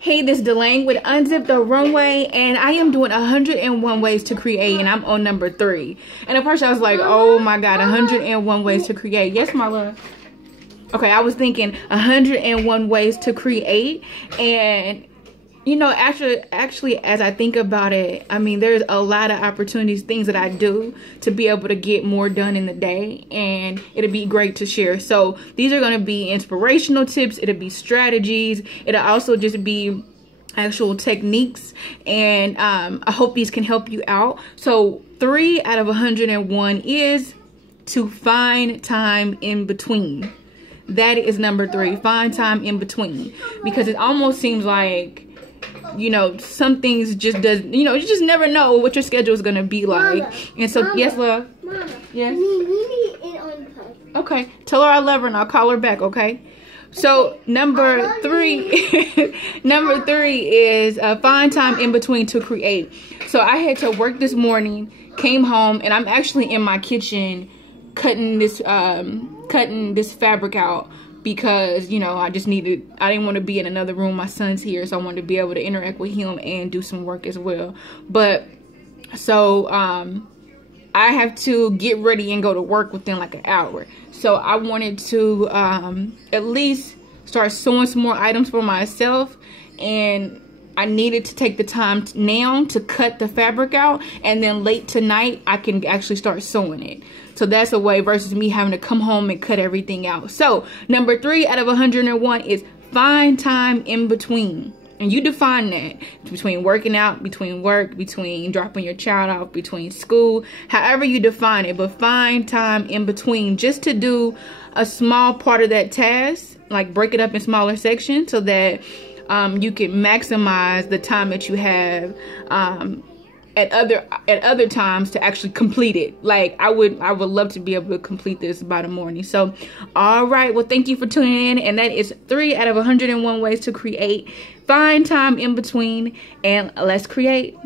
Hey, this is Delaney with Unzip the Runway, and I am doing 101 ways to create, and I'm on number 3. And at first I was like, oh my god, 101 ways to create. Yes, my love. Okay, I was thinking 101 ways to create, and you know, actually, as I think about it, I mean, there's a lot of opportunities, things that I do to be able to get more done in the day, and it'll be great to share. So these are going to be inspirational tips. It'll be strategies. It'll also just be actual techniques, and I hope these can help you out. So 3 out of 101 is to find time in between. That is number 3. Find time in between, because it almost seems like, you know, some things just does, you know, you just never know what your schedule is going to be like. Mama, and so, Mama, yes, love. Mama, yes. We need it on time. Okay. Tell her I love her and I'll call her back, okay? So, number 3, number 3 is find time in between to create. So, I had to work this morning, came home, and I'm actually in my kitchen cutting this fabric out. Because, you know, I didn't want to be in another room. My son's here, so I wanted to be able to interact with him and do some work as well. But, so, I have to get ready and go to work within like an hour. So, I wanted to at least start sewing some more items for myself. And I needed to take the time now to cut the fabric out. And then late tonight, I can actually start sewing it. So that's a way versus me having to come home and cut everything out. So number 3 out of 101 is find time in between. And you define that between working out, between work, between dropping your child off, between school, however you define it. But find time in between just to do a small part of that task, like break it up in smaller sections so that you can maximize the time that you have at other times to actually complete it. Like I would love to be able to complete this by the morning. So all right, well, thank you for tuning in, and that is 3 out of 101 ways to create. Find time in between, and let's create.